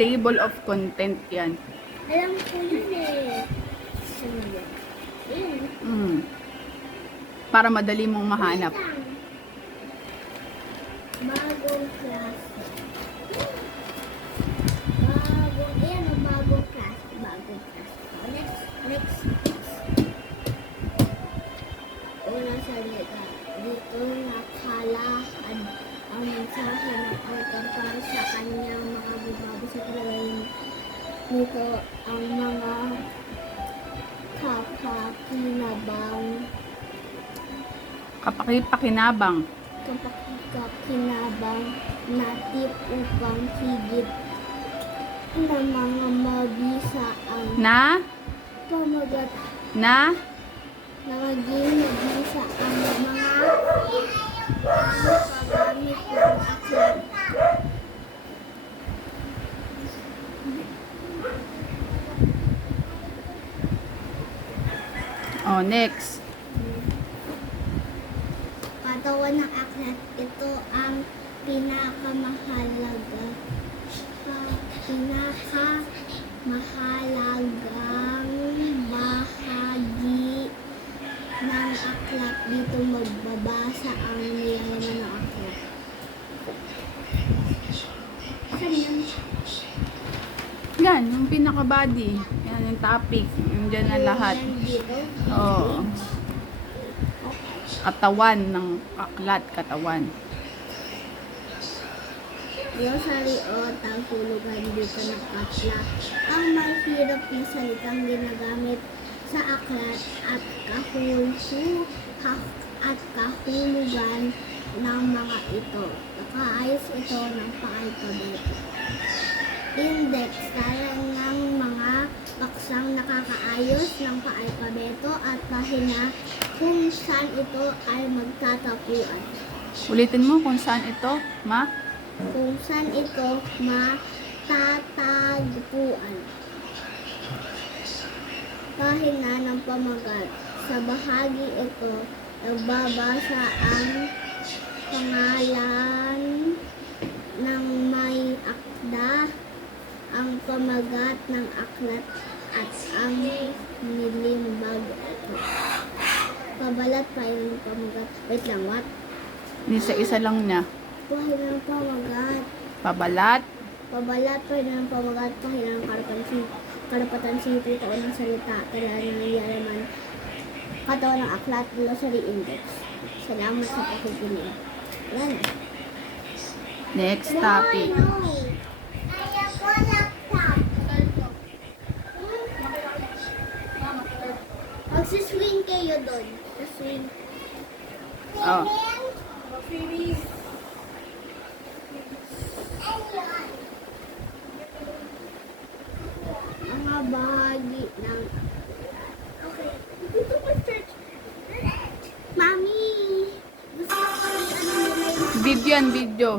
Table of content yan. Alam ko yun eh. Ano yun? Yun. Para madali mong mahanap. Bagong klase. Ayan ang bagong klase. Bagong klase. Next. Unang salita. Dito nakalakad ang mensahe ng author para sa kanyang mga babasa talaga nito ang mga Kapakipakinabang. kapakipakinabang na tip upang higit na mga mabisa ang pamagat Na naging mabisa ang mga paggamit ng aklat. oh, next. Katawan ng aklat, ito ang pinakamahalagang bahagi ng aklat. Dito magbabasa ang nilalaman ng aklat. Saan yan? Yan, yung pinaka-body. Yan, yung topic. Yung dyan na lahat. Yan dito. Oo. Katawan ng aklat, katawan. Rosary o tagtulugan dito ng aklat. Ang mahirap na salitang ginagamit sa aklat at kahulugan ng mga ito. Nakaayos ito ng paalpabeto. Index, talang ng mga paksang nakakaayos ng paalpabeto at pahina kung saan ito ay magtatapuan. Ulitin mo kung saan ito, Kung saan ito matatagpuan. Pahina ng pamagat. Sa bahagi ito, nagbabasa ang pangalan ng may akda, ang pamagat ng aklat at ang nilimbag ito. Pabalat pa yung pamagat. Wait lang, what? Isa-isa lang niya. Pahina ng pamagat. Pabalat. Pabalat pa ng pamagat. Pahina ng karapatan simple taon ng salita. Tala ng nilalaman. Katawan ng aklat. Glossary index. Salamat sa pakikinig. Yan. Next topic. Magsiswing kayo doon. Swing. Oh. Mga bahagi ng... Okay. Dito pa search. Mami! Gusto ko yung ano nila yung... Video yan, video.